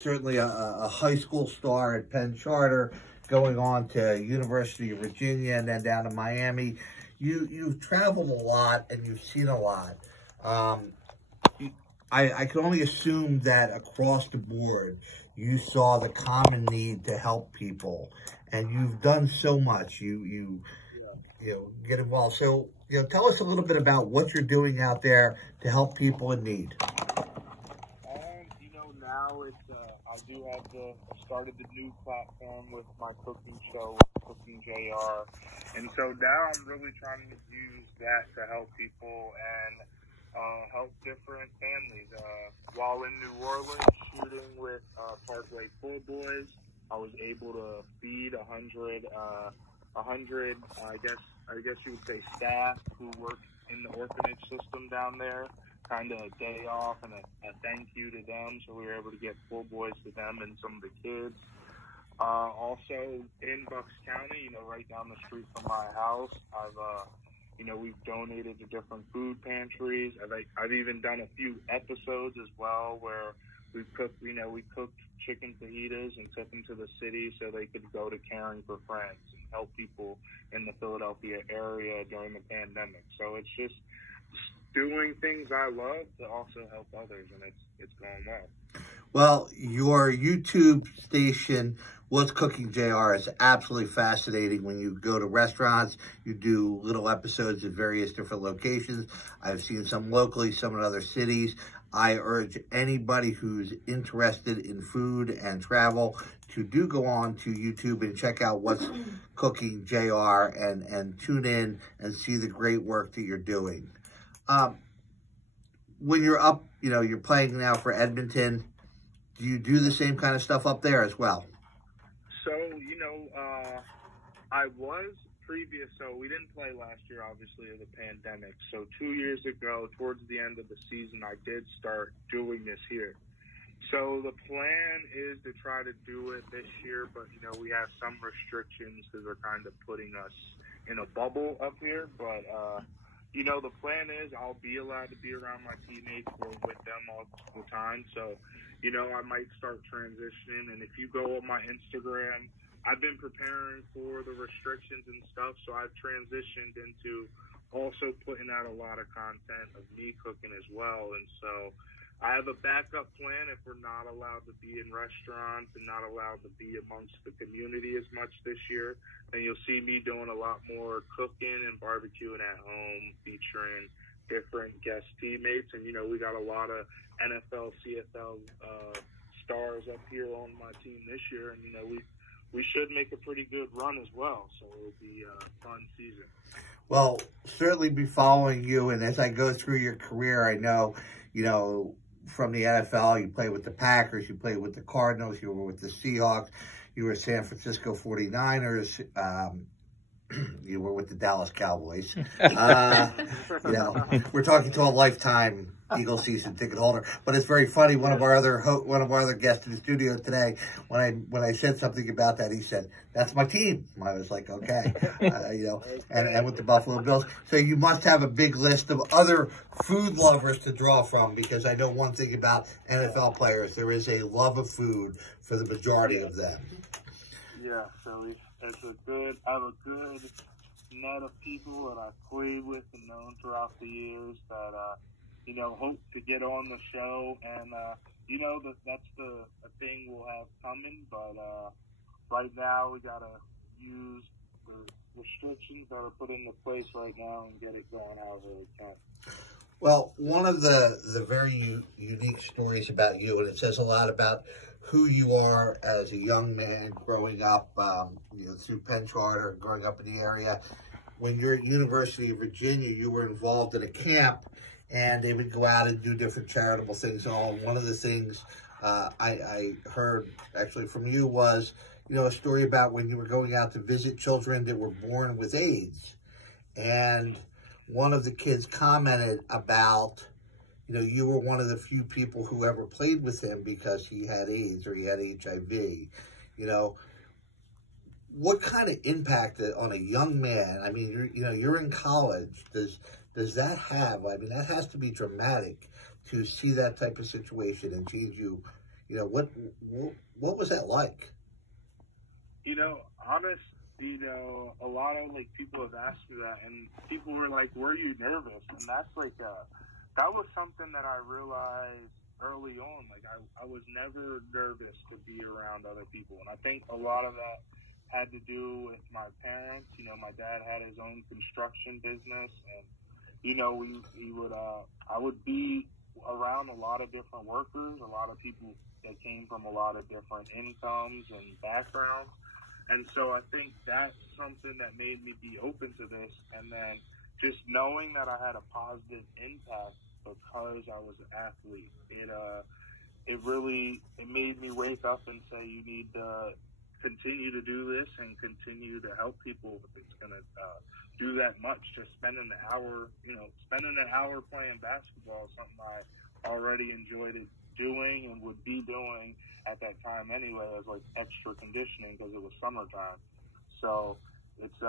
Certainly a high school star at Penn Charter, going on to University of Virginia and then down to Miami. You've traveled a lot and you've seen a lot. I can only assume that across the board, you saw the common need to help people, and you've done so much. You get involved. So, tell us a little bit about what you're doing out there to help people in need. Now it's, I do have started the new platform with my cooking show, Cooking JR. And so now I'm really trying to use that to help people and help different families. While in New Orleans shooting with Parkway Poor Boys, I was able to feed 100, I guess you would say, staff who work in the orphanage system down there. Kind of a day off and a thank you to them, so we were able to get Poor Boys to them and some of the kids. Also in Bucks County, right down the street from my house, we've donated to different food pantries. I've even done a few episodes as well where we cooked chicken fajitas and took them to the city so they could go to Caring for Friends and help people in the Philadelphia area during the pandemic. So it's just doing things I love to also help others, and it's going well. Well, your YouTube station, What's Cooking JR, is absolutely fascinating. When you go to restaurants, you do little episodes at various different locations. I've seen some locally, some in other cities. I urge anybody who's interested in food and travel to go on to YouTube and check out What's Cooking JR and tune in and see the great work that you're doing. When you're up, you're playing now for Edmonton, do you do the same kind of stuff up there as well? So, I was previous, so we didn't play last year, obviously, of the pandemic. So 2 years ago, towards the end of the season, I did start doing this here. So the plan is to try to do it this year, but, we have some restrictions because they're kind of putting us in a bubble up here. But, the plan is I'll be allowed to be around my teammates or with them all the time. So, I might start transitioning. And if you go on my Instagram, I've been preparing for the restrictions and stuff. So I've transitioned into also putting out a lot of content of me cooking as well. And so I have a backup plan if we're not allowed to be in restaurants and not allowed to be amongst the community as much this year. And you'll see me doing a lot more cooking and barbecuing at home, featuring different guest teammates. And, we got a lot of NFL, CFL stars up here on my team this year. And, we should make a pretty good run as well. So it'll be a fun season. Well, certainly be following you. And as I go through your career, I know, from the NFL, you played with the Packers, you played with the Cardinals, you were with the Seahawks, you were San Francisco 49ers, you were with the Dallas Cowboys. We're talking to a lifetime Eagle season ticket holder, but it's very funny. One of our other guests in the studio today, when I said something about that, he said, "That's my team." I was like, okay, and with the Buffalo Bills. So you must have a big list of other food lovers to draw from, because I know one thing about NFL players: there is a love of food for the majority of them. Yeah, so I have a good net of people that I've played with and known throughout the years that, hope to get on the show. And, that's the thing we'll have coming. But right now we got to use the restrictions that are put into place right now and get it going however we can. Well, one of the very unique stories about you, and it says a lot about who you are as a young man growing up, through Penn Charter, growing up in the area. When you're at University of Virginia, you were involved in a camp, and they would go out and do different charitable things and all. And one of the things I heard actually from you was, a story about when you were going out to visit children that were born with AIDS. And one of the kids commented about, you were one of the few people who ever played with him because he had AIDS or he had HIV. What kind of impact on a young man? I mean, you're in college. Does that have? I mean, that has to be dramatic to see that type of situation and change you, You know, what was that like? You know, honest, you know, a lot of like people have asked me that, and people were like, "Were you nervous?" And that's like that was something that I realized early on. Like I was never nervous to be around other people, and I think a lot of that had to do with my parents. You know, my dad had his own construction business, and you know, I would be around a lot of different workers, a lot of people that came from a lot of different incomes and backgrounds. And so I think that's something that made me be open to this. And then just knowing that I had a positive impact because I was an athlete, it made me wake up and say, you need to continue to do this and continue to help people if it's going to do that much. Just spending an hour playing basketball is something I already enjoyed doing and would be doing at that time anyway as like extra conditioning because it was summertime. So it's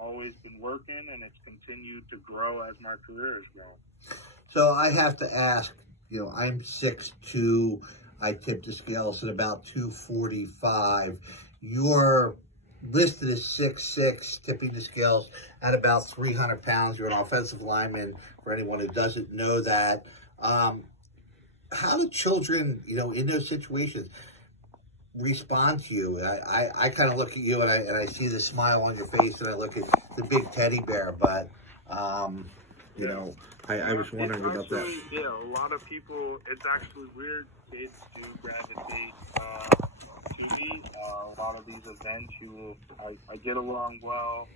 always been working, and it's continued to grow as my career has grown. So I have to ask, you know, I'm 6'2", I tipped the scales at about 245. You're listed as 6'6", tipping the scales at about 300 pounds. You're an offensive lineman, for anyone who doesn't know that. How do children, you know, in those situations respond to you? I kind of look at you and I see the smile on your face, and I look at the big teddy bear, but, you know, I was wondering about that. Yeah, a lot of people, it's actually weird. Kids do gravitate to me. A lot of these events, I get along well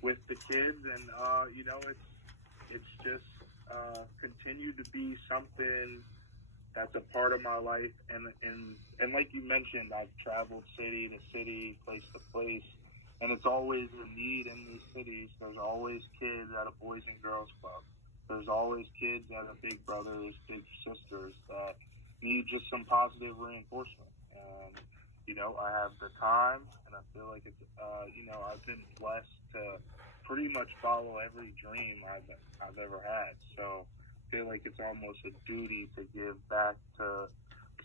with the kids, and you know, it's just continued to be something that's a part of my life. And like you mentioned, I've traveled city to city, place to place, and it's always a need in these cities. There's always kids at a Boys and Girls Club. There's always kids that are big brothers, big sisters that need just some positive reinforcement. And, you know, I have the time, and I feel like it's, you know, I've been blessed to pretty much follow every dream I've ever had. So I feel like it's almost a duty to give back to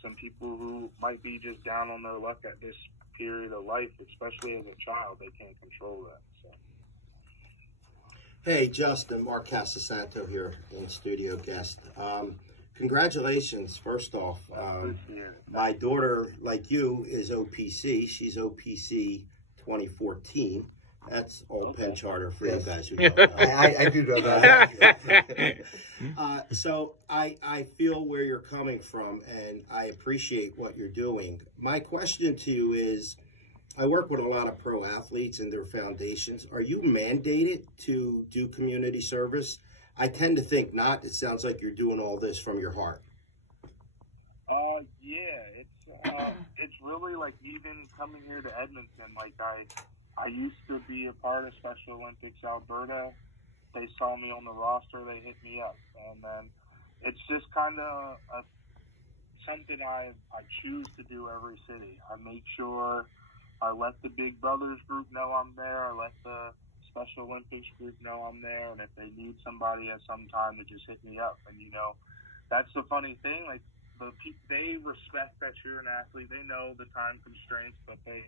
some people who might be just down on their luck at this period of life, especially as a child. They can't control that. So. Hey, Justin, Mark Casasanto here, in studio guest. Congratulations, first off. My daughter, like you, is OPC. She's OPC 2014. That's old Penn Charter for you guys who know. I do know that. So I feel where you're coming from, and I appreciate what you're doing. My question to you is, I work with a lot of pro athletes and their foundations. Are you mandated to do community service? I tend to think not. It sounds like you're doing all this from your heart. Yeah, it's really like even coming here to Edmonton. Like I used to be a part of Special Olympics Alberta. They saw me on the roster. They hit me up, and then it's just kind of something I choose to do every city. I make sure I let the Big Brothers group know I'm there. I let the Special Olympics group know I'm there. And if they need somebody at some time, to just hit me up. And, you know, that's the funny thing. Like, they respect that you're an athlete. They know the time constraints, but they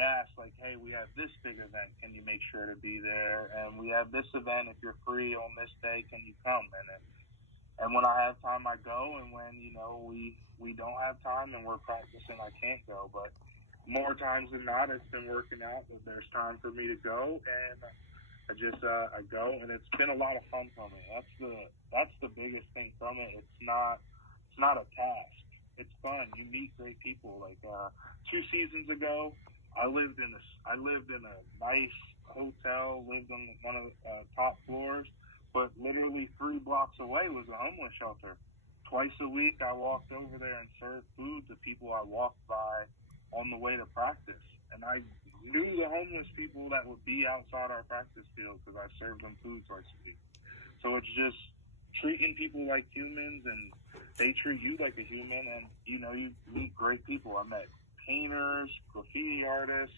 ask, like, hey, we have this big event. Can you make sure to be there? And we have this event. If you're free on this day, can you come? And when I have time, I go. And when, you know, we don't have time and we're practicing, I can't go. But more times than not, it's been working out that there's time for me to go, and I go, and it's been a lot of fun for me. That's the biggest thing from it. It's not a task. It's fun. You meet great people. Like 2 seasons ago, I lived in a nice hotel, lived on one of the top floors, but literally 3 blocks away was a homeless shelter. Twice a week, I walked over there and served food to people I walked by on the way to practice. And I knew the homeless people that would be outside our practice field because I served them food twice a week. So it's just treating people like humans, and they treat you like a human, and, you know, you meet great people. I met painters, graffiti artists,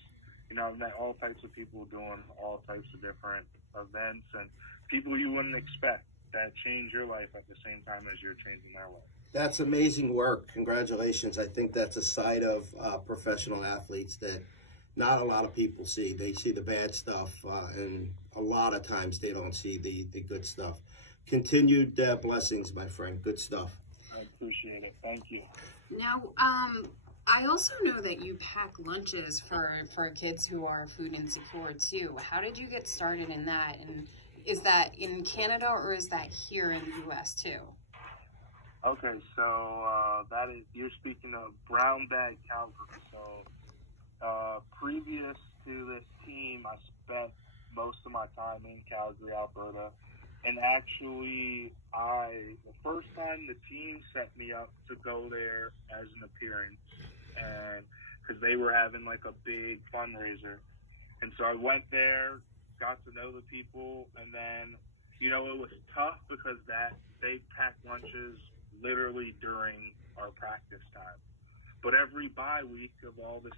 you know, I've met all types of people doing all types of different events, and people you wouldn't expect that change your life at the same time as you're changing their life. That's amazing work. Congratulations. I think that's a side of professional athletes that not a lot of people see. They see the bad stuff, and a lot of times they don't see the good stuff. Continued blessings, my friend. Good stuff. I appreciate it. Thank you. Now, I also know that you pack lunches for kids who are food insecure too. How did you get started in that? And is that in Canada or is that here in the U.S. too? Okay, so that is, you're speaking of Brown Bag Calgary. So previous to this team, I spent most of my time in Calgary, Alberta. And actually, the first time the team set me up to go there as an appearance, and because they were having like a big fundraiser. And so I went there, got to know the people, and then, you know, it was tough because they packed lunches literally during our practice time. But every bye week of all the